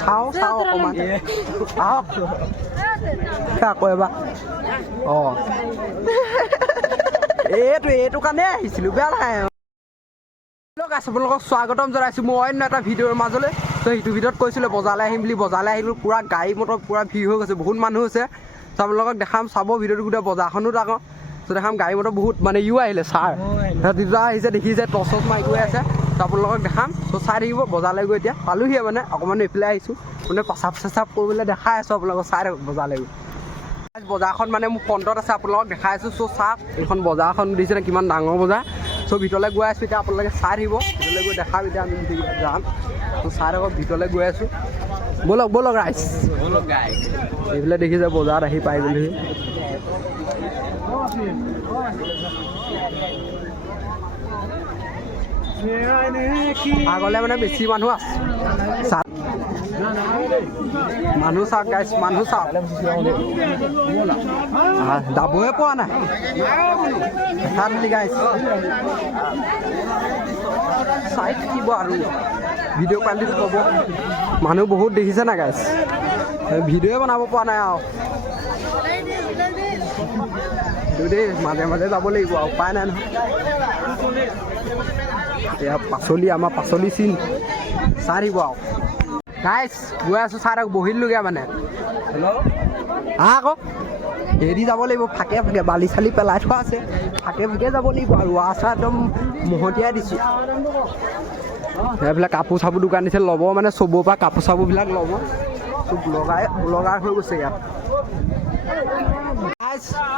চাওঁ চাওঁ অকণমান আহক আকৌ এবাৰ অঁ এইটো কাৰণে আহিছিলোঁ বেয়া নাই আপোনালোকক স্বাগতম জনাইছোঁ মই অন্য এটা ভিডিঅ'ৰ মাজলৈ ত' সেইটো ভিডিঅ'ত কৈছিলোঁ বজাৰলৈ আহিম বুলি বজাৰলৈ আহিলোঁ পূৰা গাড়ী মটৰ পূৰা ভিৰ হৈ গৈছে বহুত মানুহ হৈছে ত' আপোনালোকক দেখাম চাব ভিডিঅ'টো গোটেই বজাৰখনো ডাঙৰ ত' দেখাম গাড়ী মটৰ বহুত মানে আহিলে ছাৰ দুটা আহিছে দেখিছে টচ মাৰি গৈ আছে ত' আপোনালোকক দেখাম ত' চাই থাকিব বজাৰলৈ গৈ এতিয়া পালোহিয়ে মানে অকণমান এইফালে আহিছোঁ মানে প্ৰচাপ চেচাপ কৰিবলৈ দেখাই আছোঁ আপোনালোকক চাই থাকক বজাৰলৈ গৈ বজাৰখন মানে মোৰ ফ্ৰণ্টত আছে আপোনালোকক দেখাই আছোঁ চ' চাওক এইখন বজাৰখন দিছে কিমান ডাঙৰ বজাৰ চ' ভিতৰলৈ গৈ আছোঁ এতিয়া আপোনালোকে চাই থাকিব ভিতৰলৈ গৈ দেখাম এতিয়া আমি যাম ত' চাই থাকক ভিতৰলৈ গৈ আছোঁ ব'লক ৰাইজ এইফালে দেখিছে বজাৰত আহি পাই গ'লোহি আগলৈ মানে বেছি মানুহ আছে মানুহ চাওক গাইছ মানুহ চাওক যাবই পোৱা নাই গাইছ চাই থাকিব আৰু ভিডিঅ' কোৱালিটি ক'ব মানুহ বহুত দেখিছে না গাইছ ভিডিঅ'য়ে বনাব পৰা নাই আৰু দেই মাজে মাজে যাব লাগিব আৰু উপায় নাই নহয় এয়া পাচলি আমাৰ পাচলি চিন চাই থাকিব আৰু গাইছ গৈ আছোঁ চাই থাকক বহিলোগৈ মানে হেল্ল' আকৌ হেৰি যাব লাগিব ফাকে বালি চালি পেলাই থোৱা আছে ফাকে যাব লাগিব আৰু আছা একদম মহতিয়াই দিছোঁ এইবিলাক কাপোৰ চাপোৰ দোকান দিছে ল'ব মানে চবৰ পৰা কাপোৰ চাপোৰবিলাক ল'ব চব লগাই হৈ গৈছে ইয়াত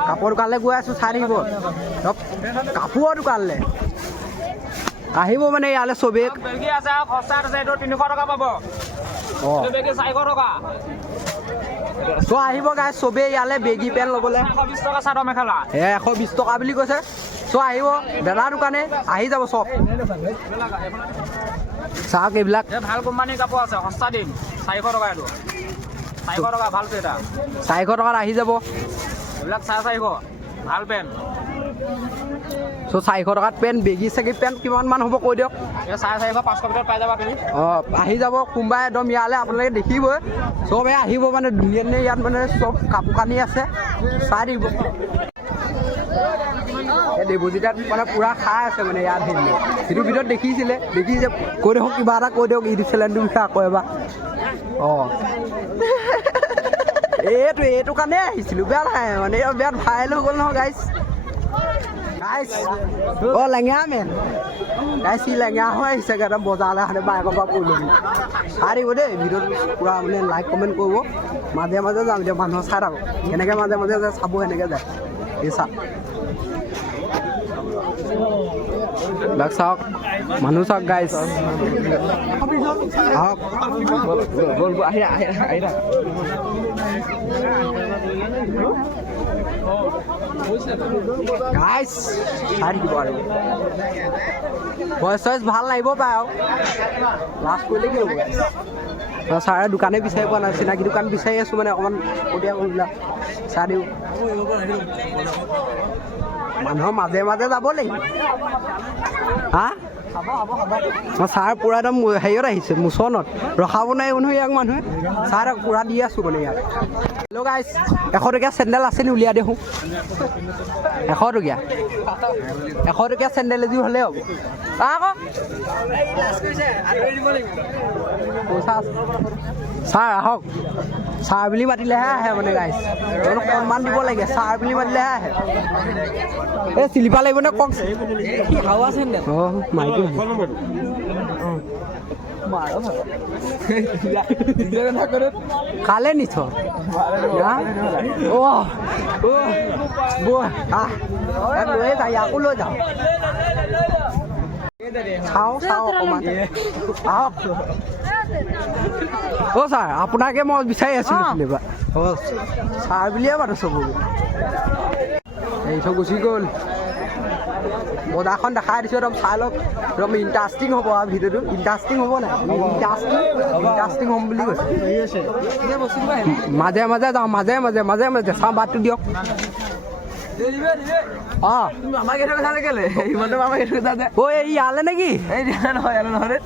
কাপোৰ দোকানলৈ গৈ আছোঁ চাই থাকিব কাপোৰৰ দোকানলৈ আহিব মানে ইয়ালৈ চবেই চ' আহিব গাই চবেই ইয়ালৈ বেগী পেণ্ট ল'বলৈ 120 টকা বুলি কৈছে চ' আহিব দাদাৰ দোকানে আহি যাব চব চাওক এইবিলাক ভাল কোম্পানীৰ কাপোৰ আছে সস্তা দিম 400 টকা এইটো 400 টকা ভাল পেণ্ট 400 টকাত আহি যাব এইবিলাক 450 ভাল পেণ্ট চ' 400 টকাত পেণ্ট বেগী চেগী পেণ্ট কিমান মান হ'ব কৈ দিয়ক 450 500 ভিতৰত পাই যাবা তুমি অঁ আহি যাব কোনোবাই একদম ইয়ালৈ আপোনালোকে দেখিবই চব আহিব মানে ধুনীয়া ধুনীয়া ইয়াত মানে চব কাপোৰ কানি আছে চাই দিব দেৱজিতাত মানে পূৰা খাই আছে মানে ইয়াত হেৰি সেইটো ভিতৰত দেখিছে কৈ দিয়ক কিবা এটা কৈ দিয়ক ইউটিউব চেনেলটোৰ বিষয়ে আকৌ এবাৰ অঁ এইটো কাৰণে আহিছিলোঁ বেয়া নাই মানে বিৰাট ভাইৰেল হৈ গ'ল নহয় গাইছ অঁ লেঙেৰা মেন গাইছ সি লেঙেৰা হৈ আহিছে একদম বজাৰলৈ আহোঁতে বাইকৰ পৰা পৰিলোঁ চাই দিব দেই ভিডিঅ'টো পূৰা মানে লাইক কমেণ্ট কৰিব মাজে মাজে যাম এতিয়া মানুহৰ চাই থাকক কেনেকৈ মাজে মাজে যায় চাব সেনেকৈ যায় এই চাওক চাওক মানুহ চাওক গাইছ আহক আহি গাইছ চাই থাকিব আৰু ভইচ চইচ ভাল লাগিব পাৰে আৰু লাষ্ট কৰিলে কি হ'ব ছাৰে দোকানে বিচাৰি পোৱা নাই চিনাকি দোকান বিচাৰি আছোঁ মানে অকণমান কটীয়া কৰিবিলাক চাই দিওঁ মানুহৰ মাজে মাজে যাব লাগিব হা ছাৰ পূৰা একদম হেৰিয়ত আহিছে মোচনত ৰখাব নাই নহয় ইয়াক মানুহে ছাৰ পূৰা দি আছোঁ মানে ইয়াত হেল্ল' গাইছ 100 টকীয়া চেণ্ডেল আছে নি উলিয়াই দেখোঁ 100 টকীয়া চেণ্ডেল এযোৰ হ'লে হ'ব আকৌ পইচা আছে ছাৰ আহক ছাৰ বুলি মাতিলেহে আহে মানে গাইছ সন্মান দিব লাগে ছাৰ বুলি মাতিলেহে আহে এই চিলিপা লাগিব নে কওক হাৱা চেণ্ডেল অঁ মাইকী কালে নিছ লৈ যা ইয়াকো লৈ যাওঁ চাওঁ অকণমান আহক অঁ ছাৰ আপোনাকে মই বিচাৰি আছিলোঁ চিলিপা অঁ ছাৰ বুলিয়ে মাতো চবকে এই চব গুচি গ'ল বজাৰখন দেখাই দিছোঁ একদম চাই লওক একদম ইণ্টাৰেষ্টিং হ'ব আৰু ভিডিঅ'টো ইণ্টাৰেষ্টিং হ'ব নাই ইণ্টাৰেষ্টিং হ'ম বুলি কৈছে মাজে মাজে যাওঁ মাজে চাওঁ বাটটো দিয়ক অঁ আমাক এইটো কথা কেলে ইমানটো আমাক এইটো কথা যে ঐ এই ইয়ালে নেকি এই নহয় নহয়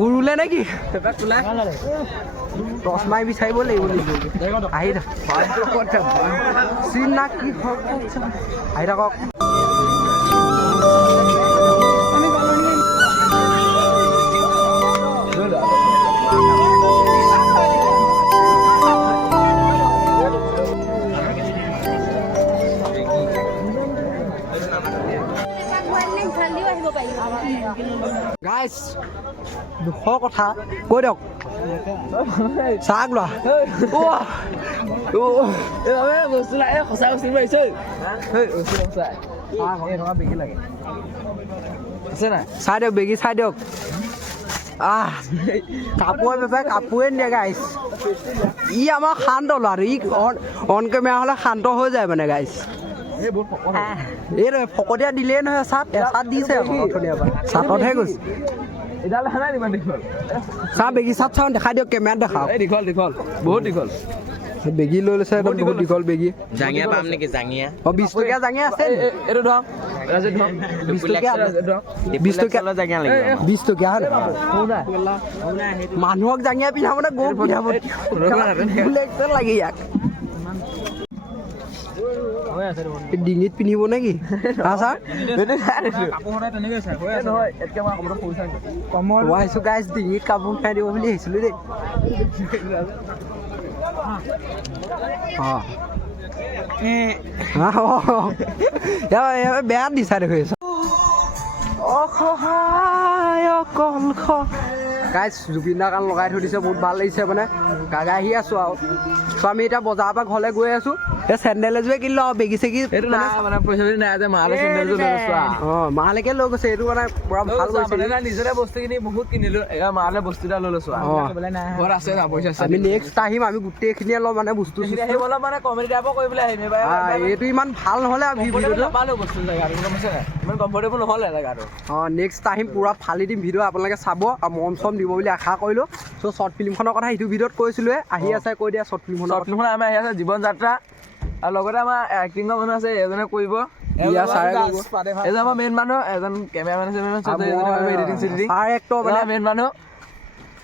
গুৰুলে নেকি কোলাই টচ মাৰি বিচাৰিব লাগিব আহি থাক চিন না কি আহি থাকক গাইজ দুখৰ কথা কৈ দিয়ক চাহ লোৱা বস্তু লাগে সঁচা বস্তু পাইছে আছে নাই চাই দিয়ক বেগী চাই দিয়ক কাপোৰ বেপাৰ কাপোৰে নিয়ে গাইজ ই আমাৰ শান্ত ল'ৰাটো ই অন কেমেৰা হ'লে শান্ত হৈ যায় মানে গাইজ এই ফকতীয়া দিলেই নহয় চাট এচাট দিছে চাটতহে গৈছে এডাল নাই ইমান দীঘল চাহ বেগী চাট চাওঁ দেখাই দিয়ক কেমেৰাত দেখাওক এই দীঘল দীঘল বহুত দীঘল বেগী লৈ লৈছে একদম বহুত দীঘল বেগী জাঙিয়া পাম নেকি জাঙিয়া 20 টকীয়া জাঙিয়া আছে এইটো ধৰক 20 টকীয়া 20 টকীয়া জাঙিয়া লাগিব 20 টকীয়া হয় মানুহক জাঙিয়া পিন্ধাব নে গৰু পিন্ধাব লাগে ইয়াক ডিঙিত পিন্ধিব নেকি ছাৰ আহিছো গাইজ ডিঙিত কাপোৰ খাই দিব বুলি আহিছিলো দেই বেয়া দিছা দেখুন গাইজ জুবিন দাৰ গান লগাই থৈ দিছে বহুত ভাল লাগিছে মানে গাই আহি আছো আৰু চ' আমি এতিয়া বজাৰৰ পৰা ঘৰলৈ গৈ আছো এই চেণ্ডেল এযোৰে কিনিলো আৰু বেগী চেগী এইটো নাই মানে পইচা যদি নাই যে মালে চেণ্ডেলযোৰ লৈ গৈছো অঁ মালেকে লৈ গৈছে এইটো মানে পুৰা ভাল কৰিছে নিজৰে বস্তু কিনি বহুত কিনিলো এবাৰ মালে বস্তু এটা লৈ লৈছো ঘৰত আছে না পইচা আছে আমি নেক্সট আহিম আমি গোটেইখিনিয়ে ল'ম মানে বস্তু আহিব অলপ মানে কমেডি টাইপৰ কৰিবলৈ আহিম এইটো ইমান ভাল নহ'লে আৰু ভিডিঅ'টো নাপালো বস্তু জেগাটো গম পাইছে নাই ইমান কমফৰ্টেবল নহ'লে জেগাটো অঁ নেক্সট আহিম পুৰা ফালি দিম ভিডিঅ' আপোনালোকে চাব আৰু মৰম চৰম দিব বুলি আশা কৰিলোঁ চ' শ্বৰ্ট ফিল্মখনৰ কথা সেইটো ভিডিঅ'ত কৈছিলোঁৱে আহি আছে কৈ দিয়া শ্বৰ্ট ফিল্মখনৰ আমাৰ আহি আছে জীৱন যাত্ৰা আৰু লগতে আমাৰ এক্টিঙৰ মানুহ আছে এজনে কৰিব এজন আমাৰ মেইন মানুহ এজন কেমেৰামেন আছে এডিটিং চেডিটিং মেইন মানুহ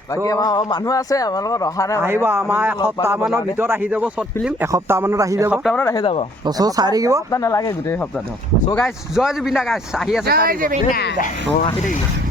বাকী আমাৰ মানুহ আছে আমাৰ লগত অহা নাই আহিব আমাৰ এসপ্তাহমানৰ ভিতৰত আহি যাব শ্বৰ্ট ফিল্ম এসপ্তাহমানত আহি যাব এসপ্তাহমানত আহি যাব চ' চাই থাকিব নালাগে গোটেই সপ্তাহটো চ' গাইজ জয় জুবিন দা গাইজ আহি আছে অঁ আহি থাকিব